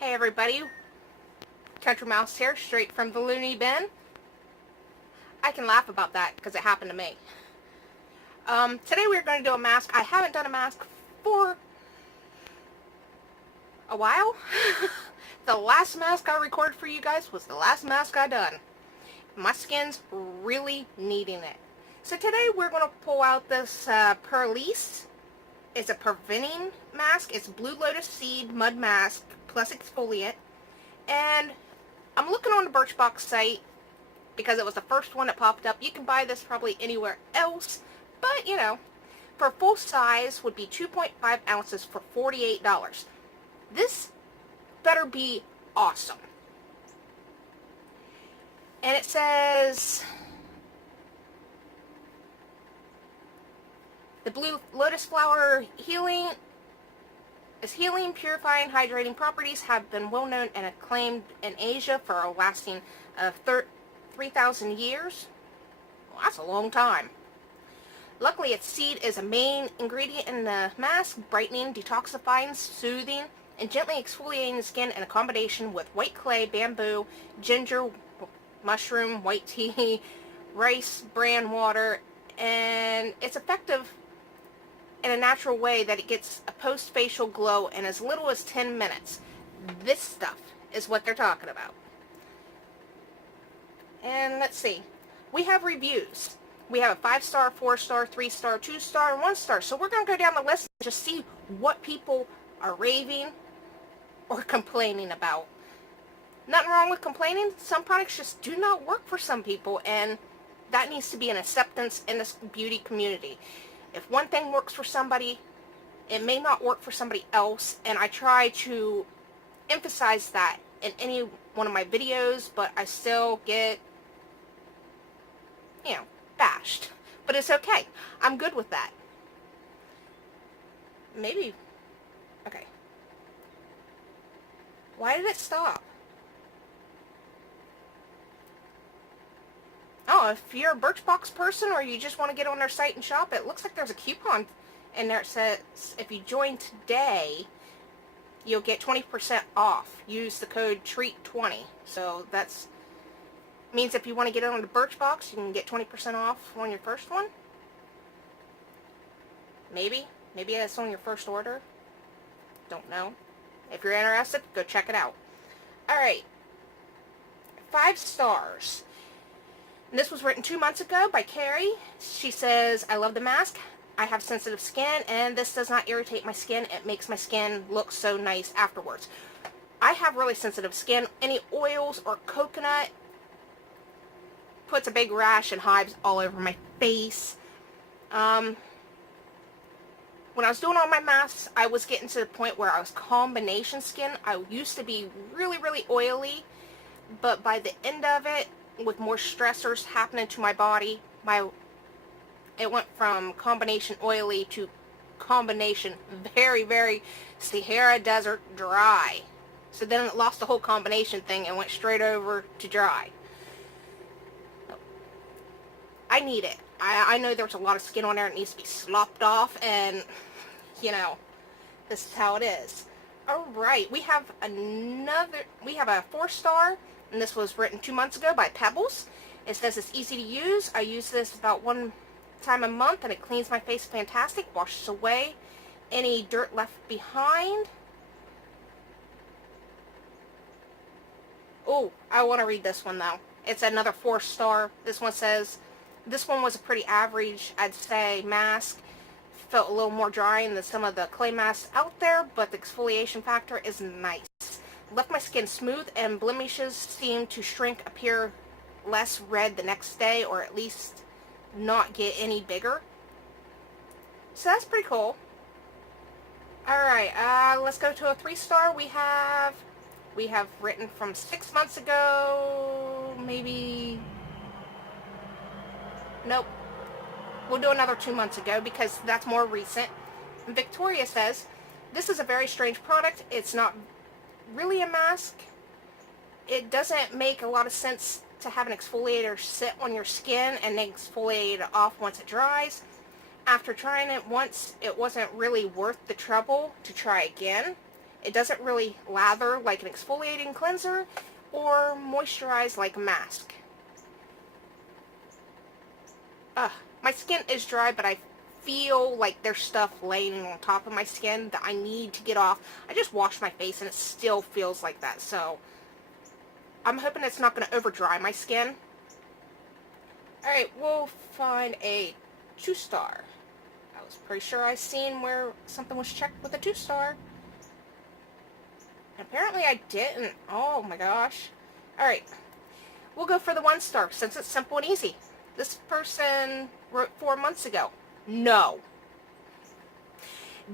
Hey everybody, Country Mouse here, straight from the loony bin. I can laugh about that because it happened to me. Today we're going to do a mask. I haven't done a mask for a while. The last mask I recorded for you guys was the last mask I done. My skin's really needing it. So today we're going to pull out this lisse. It's a preventing mask. It's Blue Lotus Seed Mud Mask plus exfoliate. And I'm looking on the Birchbox site because it was the first one that popped up. You can buy this probably anywhere else, but you know, for full size would be 2.5 ounces for $48. This better be awesome. And it says the Blue Lotus Flower healing, purifying, hydrating properties have been well known and acclaimed in Asia for a lasting of 3,000 years. Well, that's a long time. Luckily, its seed is a main ingredient in the mask, brightening, detoxifying, soothing, and gently exfoliating the skin in a combination with white clay, bamboo, ginger, mushroom, white tea, rice, bran water, and it's effective in a natural way that it gets a post-facial glow in as little as 10 minutes. This stuff is what they're talking about. And let's see. We have reviews. We have a 5-star, 4-star, 3-star, 2-star, and 1-star. So we're going to go down the list and just see what people are raving or complaining about. Nothing wrong with complaining. Some products just do not work for some people, and that needs to be an acceptance in this beauty community. If one thing works for somebody, it may not work for somebody else, and I try to emphasize that in any one of my videos, but I still get, you know, bashed. But it's okay. I'm good with that. Maybe. Okay. Why did it stop? Oh, if you're a Birchbox person or you just want to get on their site and shop, it looks like there's a coupon in there that says if you join today, you'll get 20% off. Use the code TREAT20. So that's means if you want to get on the Birchbox, you can get 20% off on your first one. Maybe that's on your first order. Don't know. If you're interested, go check it out. Alright. 5 stars. And this was written 2 months ago by Carrie. She says, I love the mask. I have sensitive skin, and this does not irritate my skin. It makes my skin look so nice afterwards. I have really sensitive skin. Any oils or coconut puts a big rash and hives all over my face. When I was doing all my masks, I was getting to the point where I was combination skin. I used to be really, really oily, but by the end of it, with more stressors happening to my body, it went from combination oily to combination very, very Sahara Desert dry. So then it lost the whole combination thing and went straight over to dry. I need it. I know there's a lot of skin on there that needs to be slopped off, and you know, this is how it is. Alright, we have a 4-star, and this was written 2 months ago by Pebbles. It says it's easy to use. I use this about 1 time a month, and it cleans my face fantastic, washes away any dirt left behind. Oh, I want to read this one though. It's another 4-star. This one says, this one was a pretty average, I'd say, mask. Felt a little more drying than some of the clay masks out there, but the exfoliation factor is nice. Left my skin smooth, and blemishes seem to shrink, appear less red the next day, or at least not get any bigger. So that's pretty cool. Alright, let's go to a 3-star. We have written from 6 months ago, maybe. Nope. We'll do another 2 months ago because that's more recent. Victoria says, this is a very strange product. It's not really a mask. It doesn't make a lot of sense to have an exfoliator sit on your skin and then exfoliate it off once it dries. After trying it once, it wasn't really worth the trouble to try again. It doesn't really lather like an exfoliating cleanser or moisturize like a mask. My skin is dry, but I feel like there's stuff laying on top of my skin that I need to get off. I just washed my face and it still feels like that, so I'm hoping it's not going to over dry my skin. Alright, we'll find a 2-star. I was pretty sure I seen where something was checked with a 2-star. Apparently I didn't. Oh my gosh. Alright, we'll go for the 1-star since it's simple and easy. This person wrote 4 months ago. No.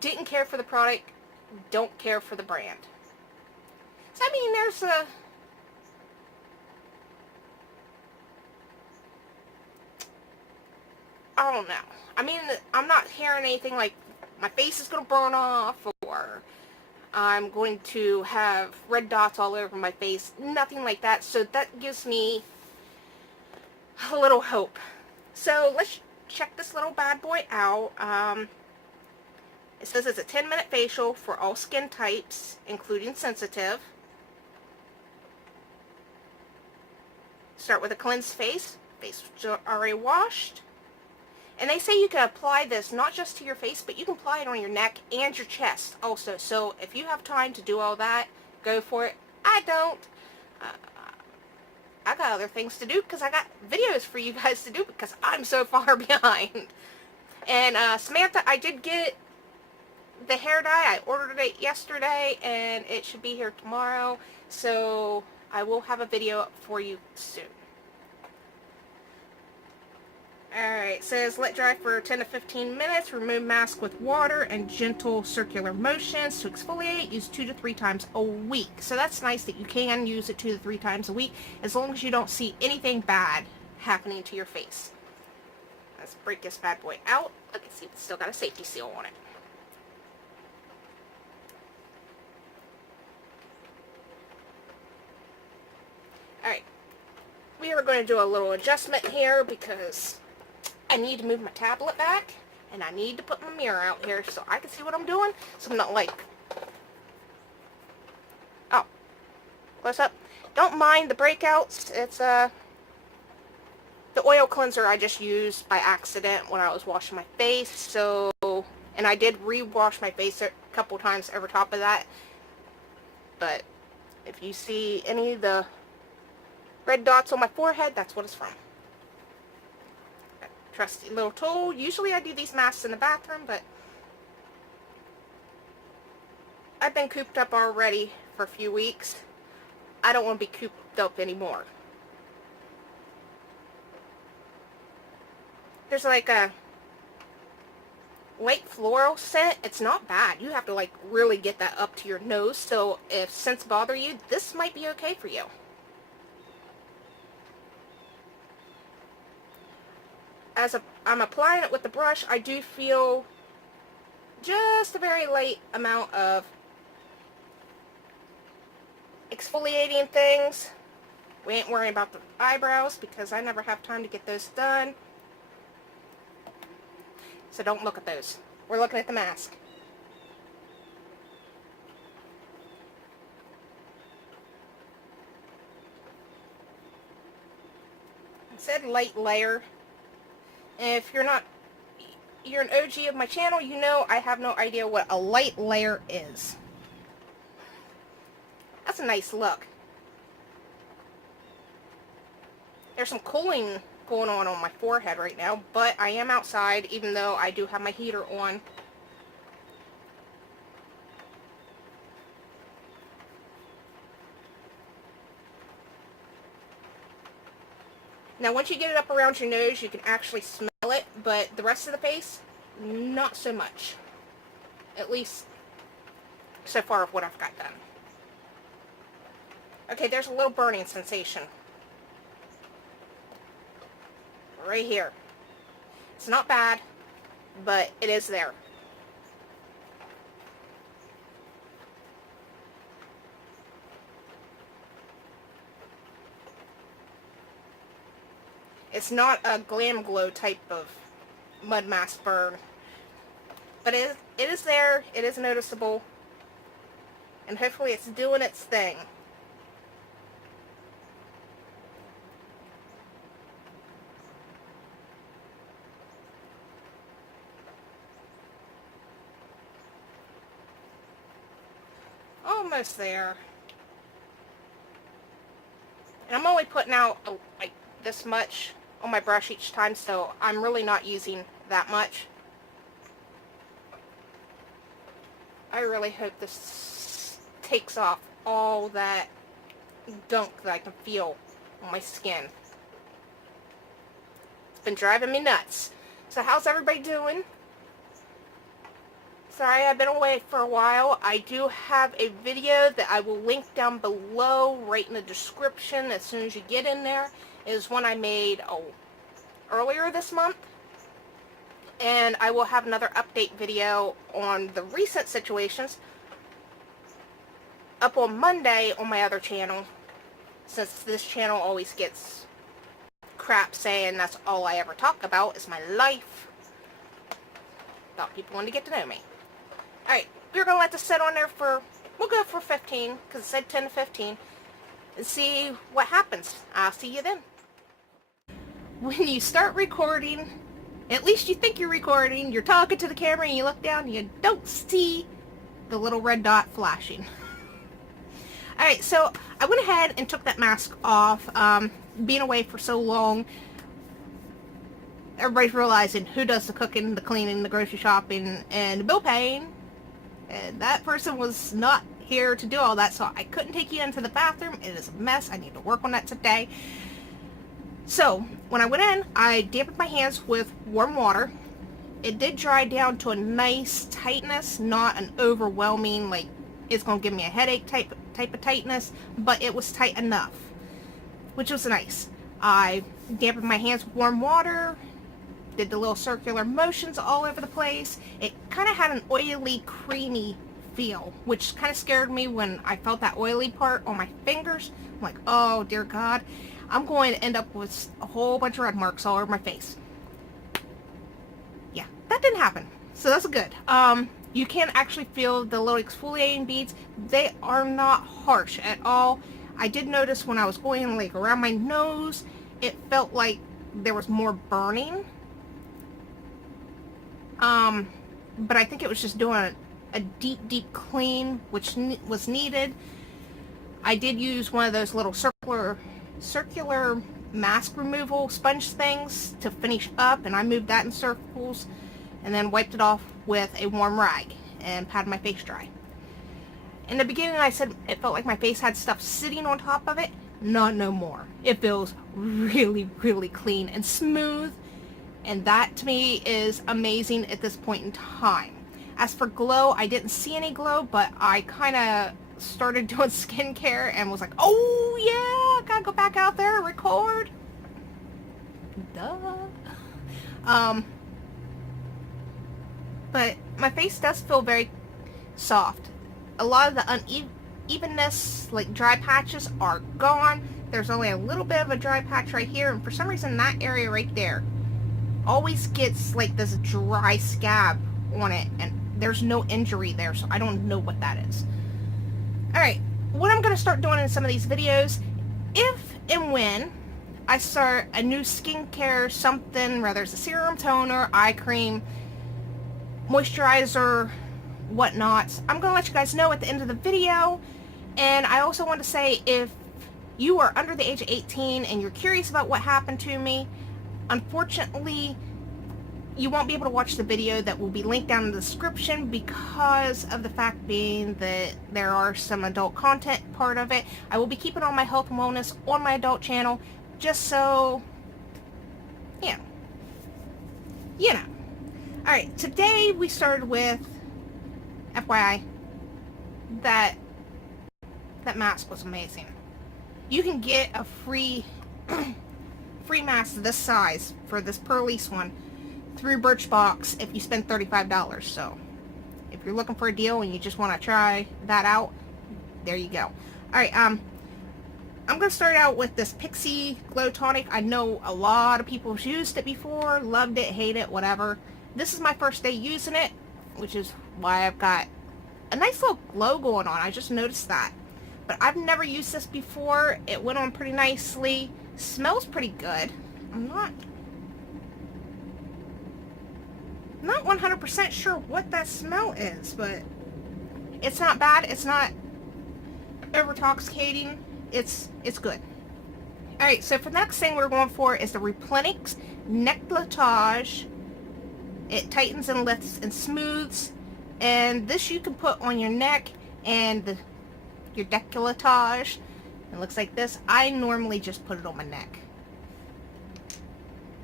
Didn't care for the product. Don't care for the brand. So I mean, there's a... I don't know. I mean, I'm not hearing anything like my face is going to burn off or I'm going to have red dots all over my face. Nothing like that. So that gives me a little hope. So let's check this little bad boy out. It says it's a 10-minute facial for all skin types, including sensitive. Start with a cleansed face. Face already washed. And they say you can apply this not just to your face, but you can apply it on your neck and your chest also. So if you have time to do all that, go for it. I don't. I got other things to do because I got videos for you guys to do because I'm so far behind. And Samantha, I did get the hair dye. I ordered it yesterday and it should be here tomorrow. So I will have a video for you soon. Alright, says let dry for 10 to 15 minutes. Remove mask with water and gentle circular motions to exfoliate. Use 2 to 3 times a week. So that's nice that you can use it 2 to 3 times a week as long as you don't see anything bad happening to your face. Let's break this bad boy out. Look, see, it's still got a safety seal on it. Alright, we are going to do a little adjustment here because I need to move my tablet back, and I need to put my mirror out here so I can see what I'm doing, so I'm not like, oh, close up. Don't mind the breakouts. It's the oil cleanser I just used by accident when I was washing my face, so, and I did re-wash my face a couple times over top of that, but if you see any of the red dots on my forehead, that's what it's from. Trusty little tool. Usually I do these masks in the bathroom, but I've been cooped up already for a few weeks. I don't want to be cooped up anymore. There's like a light floral scent. It's not bad. You have to like really get that up to your nose, so if scents bother you, this might be okay for you. As I'm applying it with the brush, I do feel just a very light amount of exfoliating things. We ain't worrying about the eyebrows because I never have time to get those done. So don't look at those. We're looking at the mask. It said light layer. If you're an OG of my channel, you know I have no idea what a light layer is. That's a nice look. There's some cooling going on my forehead right now, but I am outside even though I do have my heater on. Now once you get it up around your nose, you can actually smell it, but the rest of the face, not so much. At least so far of what I've got done. Okay, there's a little burning sensation. Right here. It's not bad, but it is there. It's not a glam glow type of mud mask burn, but it is there. It is noticeable. and hopefully it's doing its thing. Almost there. And I'm only putting out like this much on my brush each time, so I'm really not using that much. I really hope this takes off all that gunk that I can feel on my skin. It's been driving me nuts. So how's everybody doing? Sorry I've been away for a while. I do have a video that I will link down below right in the description as soon as you get in there. It is one I made earlier this month. And I will have another update video on the recent situations up on Monday on my other channel, since this channel always gets crap saying that's all I ever talk about is my life. Thought people wanted to get to know me. Alright, we're going to let this sit on there for, we'll go for 15, because it said 10 to 15, and see what happens. I'll see you then. When you start recording, at least you think you're recording, you're talking to the camera and you look down and you don't see the little red dot flashing. Alright, so I went ahead and took that mask off. Being away for so long, everybody's realizing who does the cooking, the cleaning, the grocery shopping, and the bill paying. And that person was not here to do all that, so I couldn't take you into the bathroom. It is a mess. I need to work on that today. So, when I went in, I dampened my hands with warm water. It did dry down to a nice tightness, not an overwhelming, like, it's going to give me a headache type of tightness, but it was tight enough, which was nice. I dampened my hands with warm water, did the little circular motions all over the place. It kind of had an oily, creamy feel, which kind of scared me when I felt that oily part on my fingers. I'm like, oh dear God, I'm going to end up with a whole bunch of red marks all over my face. Yeah, that didn't happen, so that's good. You can actually feel the little exfoliating beads. They are not harsh at all. I did notice when I was going like around my nose, it felt like there was more burning. But I think it was just doing a deep clean, which was needed. I did use one of those little circular mask removal sponge things to finish up, and I moved that in circles and then wiped it off with a warm rag and patted my face dry. In the beginning I said it felt like my face had stuff sitting on top of it. Not no more. It feels really clean and smooth, and that to me is amazing at this point in time. As for glow, I didn't see any glow, but I kind of started doing skincare and was like, oh yeah, gotta go back out there and record. Duh. But my face does feel very soft. A lot of the unevenness, like dry patches, are gone. There's only a little bit of a dry patch right here, and for some reason that area right there always gets like this dry scab on it, and there's no injury there, so I don't know what that is. Alright, what I'm going to start doing in some of these videos, if and when I start a new skincare something, whether it's a serum, toner, eye cream, moisturizer, whatnot, I'm going to let you guys know at the end of the video. And I also want to say, if you are under the age of 18 and you're curious about what happened to me, unfortunately you won't be able to watch the video that will be linked down in the description, because of the fact being that there are some adult content part of it. I will be keeping all my health and wellness on my adult channel, just so, you know. Alright, today we started with, FYI, that mask was amazing. You can get a free mask this size for this Pearlise one through Birchbox if you spend $35. So if you're looking for a deal and you just want to try that out, there you go. Alright, I'm going to start out with this Pixie Glow Tonic. I know a lot of people have used it before, loved it, hate it, whatever. This is my first day using it, which is why I've got a nice little glow going on. I just noticed that. But I've never used this before. It went on pretty nicely. Smells pretty good. I'm not 100% sure what that smell is, but it's not bad. It's not over-toxicating. It's good. Alright, so for the next thing we're going for is the Replenish Décolletage. It tightens and lifts and smooths. And this you can put on your neck and your décolletage. It looks like this. I normally just put it on my neck.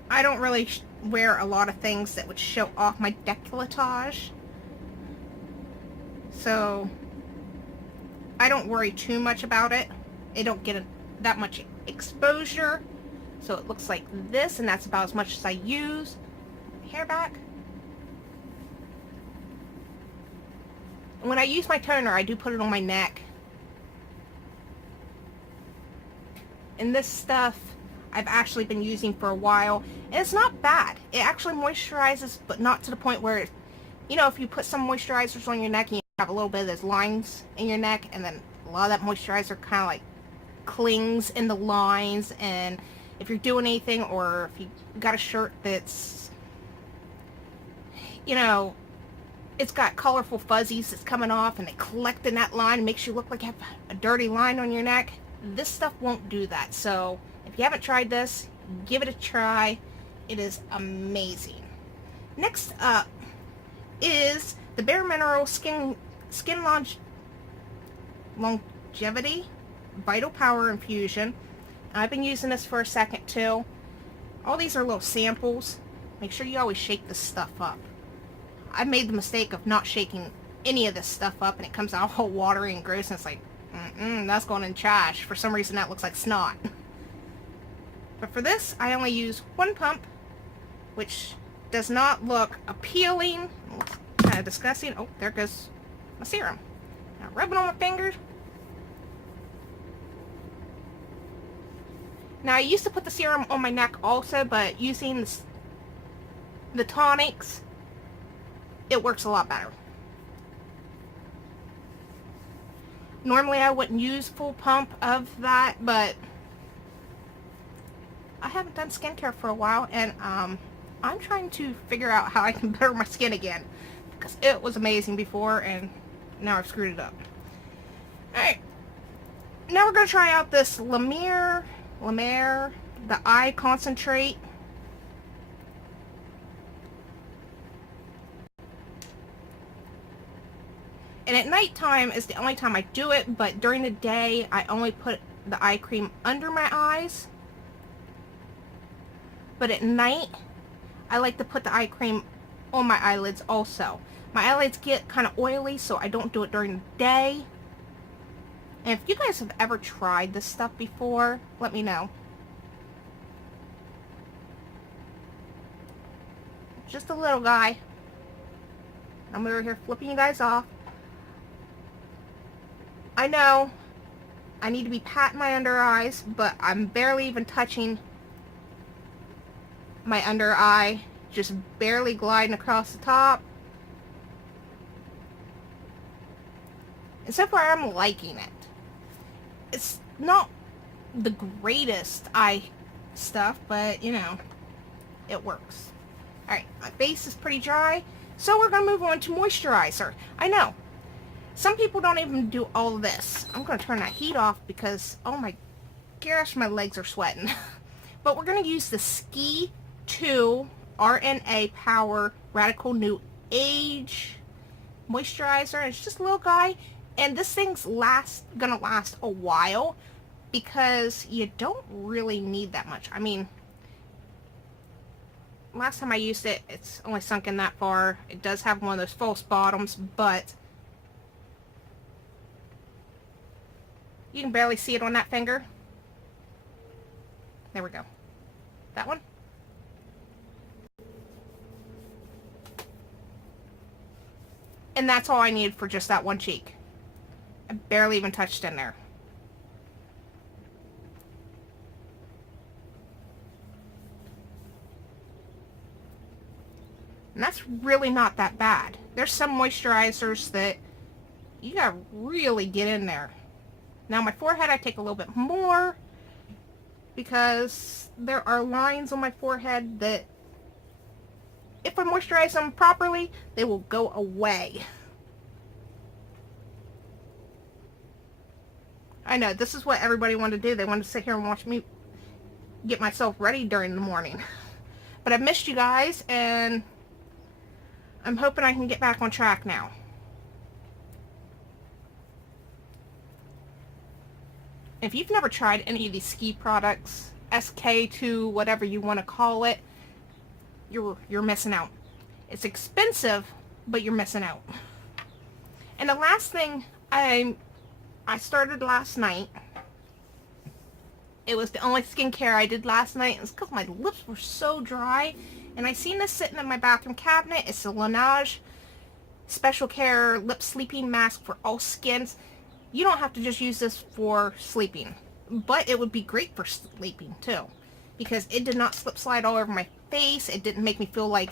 I don't really wear a lot of things that would show off my décolletage. So I don't worry too much about it. It don't get that much exposure. So it looks like this, and that's about as much as I use. Hair back. When I use my toner, I do put it on my neck. And this stuff I've actually been using for a while, and it's not bad. It actually moisturizes, but not to the point where, you know, if you put some moisturizers on your neck and you have a little bit of those lines in your neck, and then a lot of that moisturizer kind of like clings in the lines, and if you're doing anything, or if you got a shirt that's, you know, it's got colorful fuzzies that's coming off and they collect in that line and makes you look like you have a dirty line on your neck, this stuff won't do that. So if you haven't tried this, give it a try. It is amazing. Next up is the Bare Mineral Skin Longevity Vital Power Infusion. I've been using this for a second too. All these are little samples. Make sure you always shake this stuff up. I made the mistake of not shaking any of this stuff up, and it comes out all watery and gross, and it's like, that's going in trash. For some reason that looks like snot. But for this, I only use one pump, which does not look appealing. It looks kind of disgusting. Oh, there goes my serum. Now rub it on my fingers. Now I used to put the serum on my neck also, but using the tonics, it works a lot better. Normally I wouldn't use full pump of that, but I haven't done skincare for a while, and I'm trying to figure out how I can better my skin again, because it was amazing before and now I've screwed it up. Alright, now we're going to try out this La Mer, the Eye Concentrate. And at nighttime is the only time I do it, but during the day I only put the eye cream under my eyes. But at night, I like to put the eye cream on my eyelids also. My eyelids get kind of oily, so I don't do it during the day. And if you guys have ever tried this stuff before, let me know. Just a little guy. I'm over here flipping you guys off. I know I need to be patting my under eyes, but I'm barely even touching my under eye, just barely gliding across the top. And so far I'm liking it. It's not the greatest eye stuff, but you know, it works. Alright, my face is pretty dry, so we're going to move on to moisturizer. I know, some people don't even do all of this. I'm going to turn that heat off because, oh my gosh, my legs are sweating. But we're going to use the Ski 2 RNA Power Radical New Age Moisturizer. It's just a little guy. And this thing's gonna last a while because you don't really need that much. I mean, last time I used it, it's only sunk in that far. It does have one of those false bottoms, but you can barely see it on that finger. There we go. That one. And that's all I needed for just that one cheek. I barely even touched in there. And that's really not that bad. There's some moisturizers that You gotta really get in there. Now my forehead I take a little bit more because there are lines on my forehead that if I moisturize them properly, they will go away. I know, this is what everybody wanted to do. They wanted to sit here and watch me get myself ready during the morning. But I missed you guys, and I'm hoping I can get back on track now. If you've never tried any of these ski products, SK2, whatever you want to call it, you're missing out. It's expensive, but you're missing out. And the last thing I started last night, it was the only skincare I did last night. It's because my lips were so dry. And I seen this sitting in my bathroom cabinet. It's a Laneige Special Care Lip Sleeping Mask for all skins. You don't have to just use this for sleeping. But it would be great for sleeping too. Because it did not slip slide all over my face. It didn't make me feel like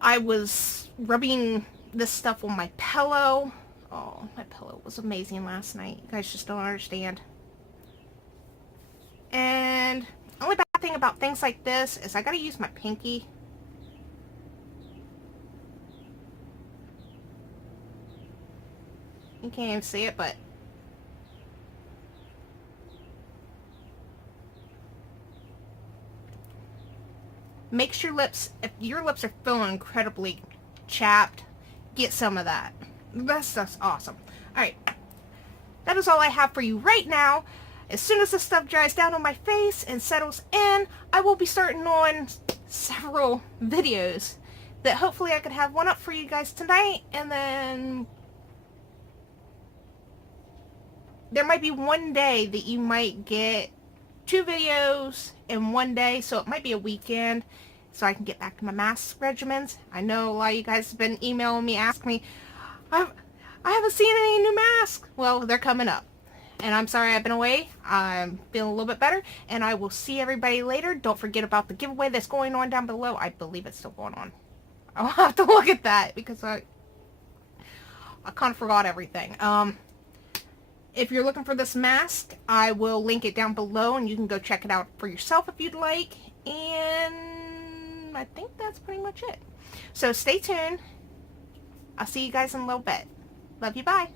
I was rubbing this stuff on my pillow. Oh, my pillow was amazing last night. You guys just don't understand. And the only bad thing about things like this is I gotta use my pinky. You can't even see it, but makes your lips, if your lips are feeling incredibly chapped, get some of that. That's just awesome. Alright, that is all I have for you right now. As soon as this stuff dries down on my face and settles in, I will be starting on several videos that hopefully I could have one up for you guys tonight, and then there might be one day that you might get 2 videos in one day, so it might be a weekend so I can get back to my mask regimens. I know a lot of you guys have been emailing me, asking me, I haven't seen any new masks. Well, they're coming up. And I'm sorry I've been away. I'm feeling a little bit better. And I will see everybody later. Don't forget about the giveaway that's going on down below. I believe it's still going on. I'll have to look at that because I kind of forgot everything. If you're looking for this mask, I will link it down below and you can go check it out for yourself if you'd like. And I think that's pretty much it. So stay tuned. I'll see you guys in a little bit. Love you, bye.